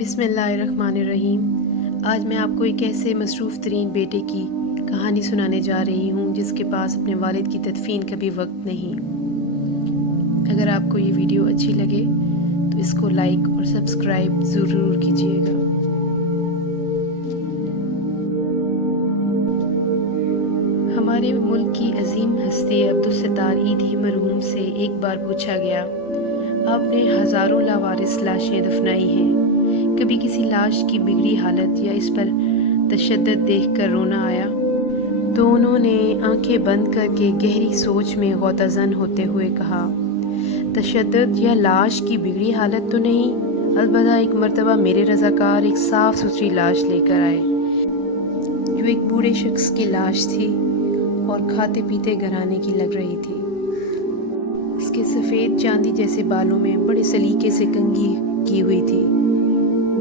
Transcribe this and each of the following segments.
بسم اللہ الرحمن الرحیم۔ آج میں آپ کو ایک ایسے مصروف ترین بیٹے کی کہانی سنانے جا رہی ہوں جس کے پاس اپنے والد کی تدفین کا بھی وقت نہیں۔ اگر آپ کو یہ ویڈیو اچھی لگے تو اس کو لائک اور سبسکرائب ضرور کیجیے گا۔ ہمارے ملک کی عظیم ہستی عبدالستار ایدھی مرحوم سے ایک بار پوچھا گیا، آپ نے ہزاروں لاوارث لاشیں دفنائی ہیں، کبھی کسی لاش کی بگڑی حالت یا اس پر تشدد دیکھ کر رونا آیا؟ تو انہوں نے آنکھیں بند کر کے گہری سوچ میں غوطہ زن ہوتے ہوئے کہا، تشدد یا لاش کی بگڑی حالت تو نہیں، البتہ ایک مرتبہ میرے رضاکار ایک صاف ستھری لاش لے کر آئے جو ایک بوڑھے شخص کی لاش تھی اور کھاتے پیتے گھرانے کی لگ رہی تھی۔ اس کے سفید چاندی جیسے بالوں میں بڑے سلیقے سے کنگھی کی ہوئی تھی۔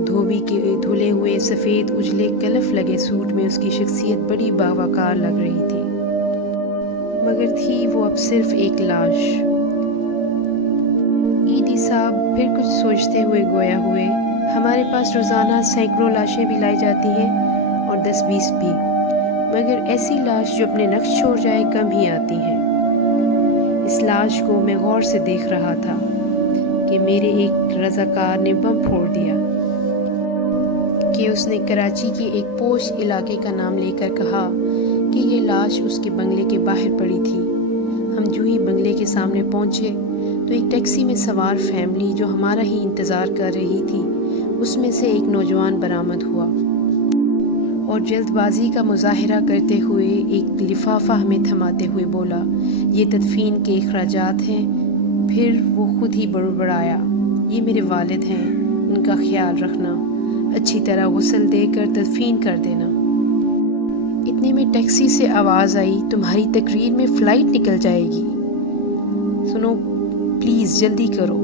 دھوبی کے دھلے ہوئے سفید اجلے کلف لگے سوٹ میں اس کی شخصیت بڑی باوقار لگ رہی تھی، مگر تھی وہ اب صرف ایک لاش۔ ایدھی صاحب پھر کچھ سوچتے ہوئے گویا ہوئے، ہمارے پاس روزانہ سینکڑوں لاشیں بھی لائی جاتی ہیں اور 10-20 بھی، مگر ایسی لاش جو اپنے نقش چھوڑ جائے کم ہی آتی ہیں۔ اس لاش کو میں غور سے دیکھ رہا تھا کہ میرے ایک رضاکار نے بم پھوڑ دیا کہ اس نے کراچی کے ایک پوش علاقے کا نام لے کر کہا کہ یہ لاش اس کے بنگلے کے باہر پڑی تھی۔ ہم جو ہی بنگلے کے سامنے پہنچے تو ایک ٹیکسی میں سوار فیملی جو ہمارا ہی انتظار کر رہی تھی، اس میں سے ایک نوجوان برآمد ہوا اور جلد بازی کا مظاہرہ کرتے ہوئے ایک لفافہ ہمیں تھماتے ہوئے بولا، یہ تدفین کے اخراجات ہیں۔ پھر وہ خود ہی بڑبڑایا، یہ میرے والد ہیں، ان کا خیال رکھنا، اچھی طرح غسل دے کر تدفین کر دینا۔ اتنے میں ٹیکسی سے آواز آئی، تمہاری تقریر میں فلائٹ نکل جائے گی، سنو پلیز جلدی کرو۔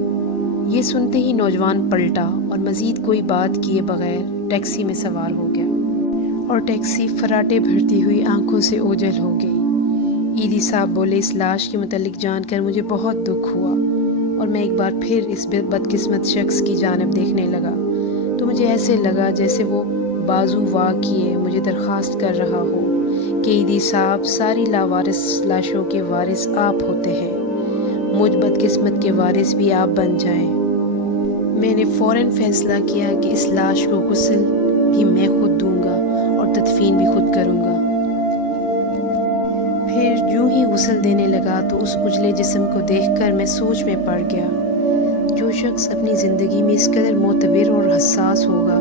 یہ سنتے ہی نوجوان پلٹا اور مزید کوئی بات کیے بغیر ٹیکسی میں سوار ہو گیا اور ٹیکسی فراٹے بھرتی ہوئی آنکھوں سے اوجھل ہو گئی۔ ایدھی صاحب بولے، اس لاش کے متعلق جان کر مجھے بہت دکھ ہوا اور میں ایک بار پھر اس بدقسمت شخص کی جانب دیکھنے لگا تو مجھے ایسے لگا جیسے وہ بازو وا کیے مجھے درخواست کر رہا ہو کہ ایدھی صاحب، ساری لاوارث لاشوں کے وارث آپ ہوتے ہیں، مجھ بدقسمت کے وارث بھی آپ بن جائیں۔ میں نے فوراً فیصلہ کیا کہ اس لاش کو غسل بھی میں خود دوں گا اور تدفین بھی خود کروں گا۔ پھر جو ہی غسل دینے لگا تو اس اجلے جسم کو دیکھ کر میں سوچ میں پڑ گیا، جو شخص اپنی زندگی میں اس قدر معتبر اور حساس ہوگا،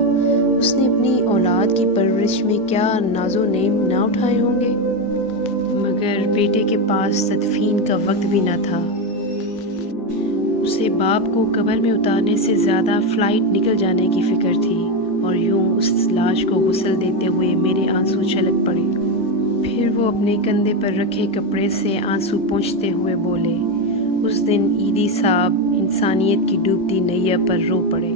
اس نے اپنی اولاد کی پرورش میں کیا ناز و نیم نہ اٹھائے ہوں گے۔ مگر بیٹے کے پاس تدفین کا وقت بھی نہ تھا۔ اسے باپ کو قبر میں اتارنے سے زیادہ فلائٹ نکل جانے کی فکر تھی، اور یوں اس لاش کو غسل دیتے ہوئے میرے آنسو چھلک پڑے۔ پھر وہ اپنے کندھے پر رکھے کپڑے سے آنسو پونچھتے ہوئے بولے، اس دن ایدھی صاحب انسانیت کی ڈوبتی نیا پر رو پڑے۔